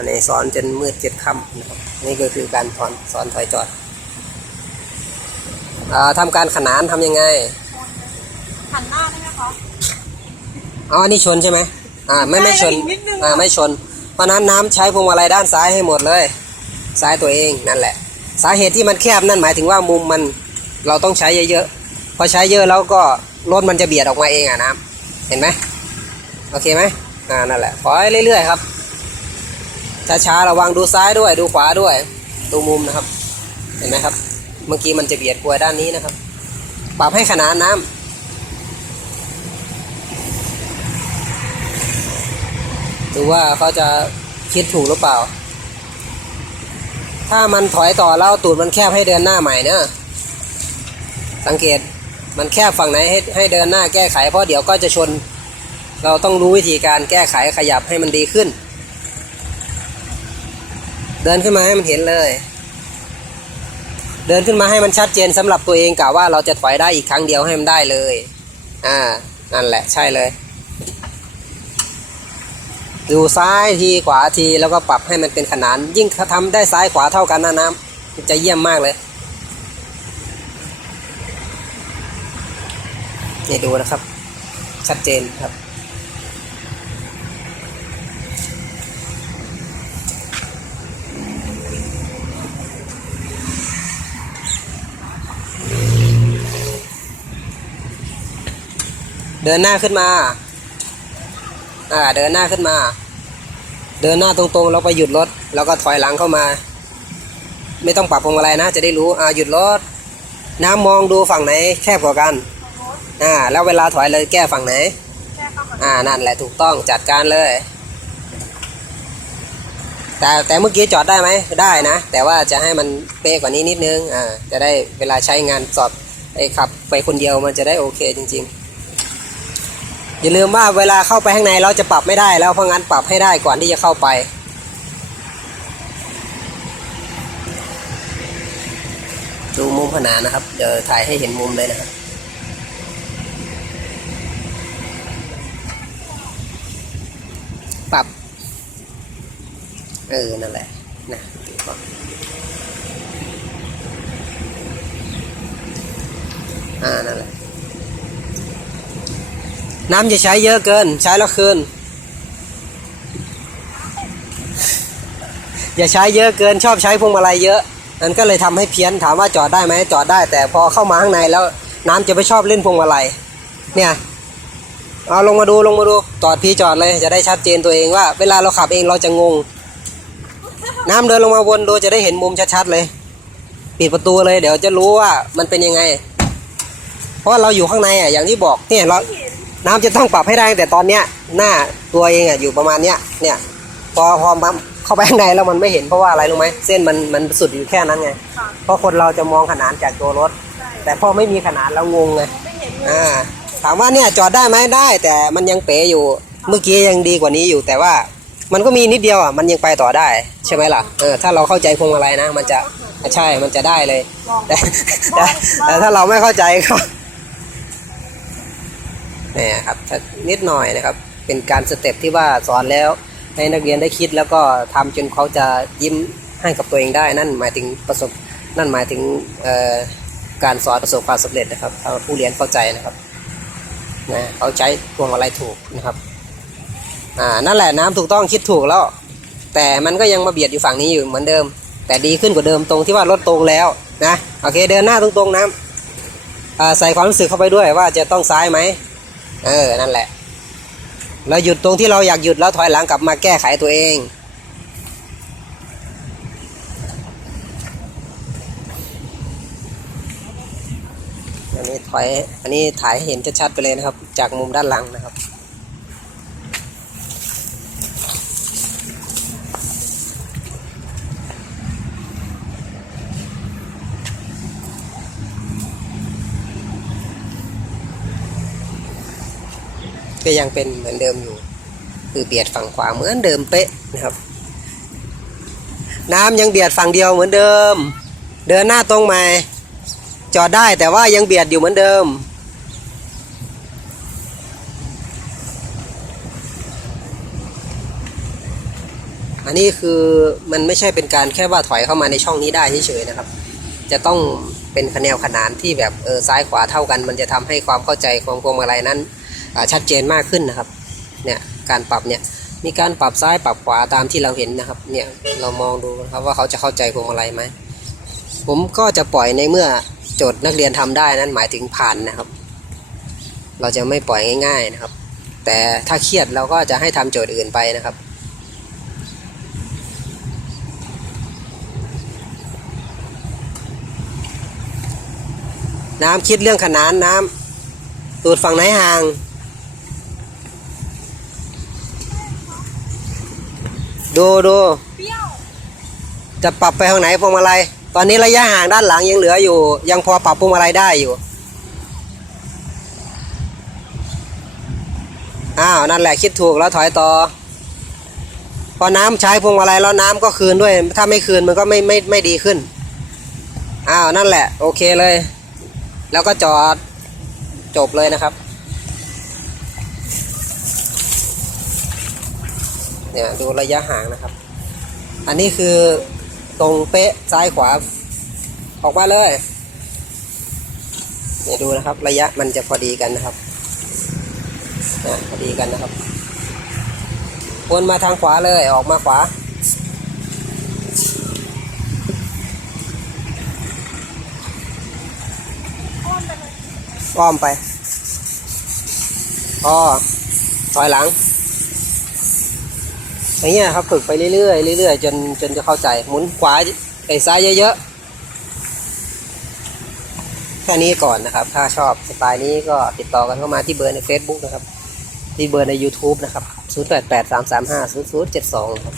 อันนี้สอนจนมืดเจ็ดค่ำนะครับนี่ก็คือการสอนสอนถอยจอดอาทำการขนานทำยังไงหันหน้าได้ไหมคะอ๋ออันนี้ชนใช่ไหมอ่าไม่ไม่ชนอีกนิดนึงอ่าไม่ชน เพราะฉะนั้นน้ำใช้พวงมาลัยด้านซ้ายให้หมดเลย ซ้ายตัวเองนั่นแหละ สาเหตุที่มันแคบนั่นหมายถึงว่ามุมมันเราต้องใช้เยอะๆพอใช้เยอะแล้วก็รถมันจะเบียดออกมาเองอะน้ำเห็นไหมโอเคไหมอ่านั่นแหละขอให้เรื่อยๆครับ ช้าๆระวังดูซ้ายด้วย ดูขวาด้วย ดูมุมนะครับ เห็นไหมครับ เมื่อกี้มันจะเบียดกลวยด้านนี้นะครับ ปรับให้ขนานน้ำดูว่าเขาจะคิดถูกหรือเปล่า ถ้ามันถอยต่อแล้วตูดมันแคบให้เดินหน้าใหม่เนะสังเกตมันแคบฝั่งไหนให้ให้เดินหน้าแก้ไขเพราะเดี๋ยวก็จะชน เราต้องรู้วิธีการแก้ไขขยับให้มันดีขึ้น เดินขึ้นมาให้มันเห็นเลย เดินขึ้นมาให้มันชัดเจนสำหรับตัวเองกะว่าเราจะถอยได้อีกครั้งเดียวให้มันได้เลย อ่า นั่นแหละใช่เลย ดูซ้ายทีขวาทีแล้วก็ปรับให้มันเป็นขนาน ยิ่งทำได้ซ้ายขวาเท่ากันนะน้ำจะเยี่ยมมากเลยนี่ดูนะครับ ชัดเจนครับ ดินหน้าขึ้นมา อ่า เดินหน้าขึ้นมา เดินหน้าตรงๆ แล้วไปหยุดรถ แล้วก็ถอยหลังเข้ามา ไม่ต้องปรับพวงมาลัยนะ จะได้รู้ อ่า หยุดรถ น้ำมองดูฝั่งไหน แคบกว่ากัน อ่า แล้วเวลาถอยเลยแก้ฝั่งไหนแค่เข้ามาอ่า นั่นแหละถูกต้อง จัดการเลย แต่แต่เมื่อกี้จอดได้ไหม ได้นะ แต่ว่าจะให้มันเป๊ะกว่านี้นิดนึง อ่า จะได้เวลาใช้งานสอบไอ้ขับไปคนเดียวมันจะได้โอเคจริง ๆ อย่าลืมว่าเวลาเข้าไปข้างในเราจะปรับไม่ได้แล้วเพราะงั้นปรับให้ได้ก่อนที่จะเข้าไป ดูมุมขนานนะครับ เดี๋ยวถ่ายให้เห็นมุมเลยนะครับปรับ เออ นั่นแหละนะดูก่อนอ่า นั่นแหละ น้ำจะใช้เยอะเกิน ใช้แล้วคืน อย่าใช้เยอะเกินชอบใช้พวงมาลัยเยอะมันก็เลยทำให้เพี้ยนถามว่าจอดได้ไหมจอดได้ แต่พอเข้ามาข้างในแล้วน้ำจะไปชอบเล่นพวงมาลัยเนี่ยเอาลงมาดูลงมาดูจอดพี่จอดเลยจะได้ชัดเจนตัวเองว่า เวลาเราขับเองเราจะงง น้ำเดินลงมาวนดูจะได้เห็นมุมชัดๆเลย ปิดประตูเลย เดี๋ยวจะรู้ว่ามันเป็นยังไง เพราะเราอยู่ข้างในอะอย่างที่บอกเนี่ยเรา น้ำจะต้องปรับให้ได้ตั้งแต่ตอนเนี้ยหน้าตัวเองอะอยู่ประมาณเนี้ยเนี่ยพอพอมาเข้าไปข้างในแล้วมันไม่เห็นเพราะว่าอะไรรู้ไหมเส้นมันมันสุดอยู่แค่นั้นไงค่ะเพราะคนเราจะมองขนานจากตัวรถใช่แต่พอไม่มีขนานเรางงไงไม่เห็นเลยอ่าถามว่าเนี่ยจอดได้ไหมได้ แต่มันยังเป๋อยู่เมื่อกี้ยังดีกว่านี้อยู่แต่ว่ามันก็มีนิดเดียวอะมันยังไปต่อได้ใช่ไหมล่ะเออถ้าเราเข้าใจพวงมาลัยนะ มันจะใช่มันจะได้เลยลองแต่แต่แต่ถ้าเราไม่เข้าใจก็เนี่ยครับนิดหน่อยนะครับ เป็นการสเต็ปที่ว่าสอนแล้ว ให้นักเรียนได้คิดแล้วก็ทำจนเขาจะยิ้มให้กับตัวเองได้ นั่นหมายถึงประสบนั่นหมายถึงการสอนประสบความสำเร็จนะครับถ้าผู้เรียนเข้าใจนะครับนะเขาใช้พวงมาลัยถูกนะครับอ่านั่นแหละน้ำถูกต้องคิดถูกแล้ว แต่มันก็ยังมาเบียดอยู่ฝั่งนี้อยู่เหมือนเดิม แต่ดีขึ้นกว่าเดิมตรงที่ว่ารถตรงแล้วนะโอเคเดินหน้าตรงๆนะอ่าใส่ความรู้สึกเข้าไปด้วยว่าจะต้องซ้ายไหม เออ นั่นแหละ เราหยุดตรงที่เราอยากหยุดแล้วถอยหลังกลับมาแก้ไขตัวเอง อันนี้ถอย อันนี้ถ่ายให้เห็นชัดๆไปเลยนะครับ จากมุมด้านหลังนะครับ ก็ยังเป็นเหมือนเดิมอยู่ คือเบียดฝั่งขวาเหมือนเดิมเป๊ะนะครับ น้ำยังเบียดฝั่งเดียวเหมือนเดิม เดินหน้าตรงมาจอดได้แต่ว่ายังเบียดอยู่เหมือนเดิม อันนี้คือมันไม่ใช่เป็นการแค่ว่าถอยเข้ามาในช่องนี้ได้เฉยๆนะครับ จะต้องเป็นคะแนวขนานที่แบบเออซ้ายขวาเท่ากัน มันจะทำให้ความเข้าใจของพวงมาลัยนั้น ชัดเจนมากขึ้นนะครับเนี่ยการปรับเนี่ยมีการปรับซ้ายปรับขวาตามที่เราเห็นนะครับเนี่ยเรามองดูนะครับว่าเขาจะเข้าใจพวงมาลัยไหมผมก็จะปล่อยในเมื่อโจทย์นักเรียนทำได้นั้นหมายถึงผ่านนะครับ เราจะไม่ปล่อยง่าย ๆนะครับ แต่ถ้าเครียดเราก็จะให้ทำโจทย์อื่นไปนะครับน้ำคิดเรื่องขนานน้ำตูดฝั่งไหนห่าง ดูดูจะปรับไปทางไหนพวงมาลัยตอนนี้ระยะห่างด้านหลังยังเหลืออยู่ ยังพอปรับพวงมาลัยได้อยู่อ้าวนั่นแหละคิดถูกแล้วถอยต่อพอน้ำใช้พวงมาลัยแล้วน้ำก็คืนด้วย ถ้าไม่คืนมันก็ไม่ไม่ไม่ดีขึ้นอ้าวนั่นแหละ โอเคเลย แล้วก็จอดจบเลยนะครับ เนี่ยดูระยะห่างนะครับ อันนี้คือตรงเป๊ะซ้ายขวาออกมาเลยเนี่ยดูนะครับ ระยะมันจะพอดีกันนะครับอะพอดีกันนะครับวนมาทางขวาเลยออกมาขวา อ้อนไปอ้อถอยหลัง อย่างเงี้ยครับฝึกไปเรื่อยๆเรื่อยๆจนจนจะเข้าใจหมุนขวาไปซ้ายเยอะๆแค่นี้ก่อนนะครับ ถ้าชอบสไตล์นี้ก็ติดต่อกันเข้ามาที่เบอร์ใน Facebook นะครับ ที่เบอร์ใน YouTube นะครับ 0883350072ครับ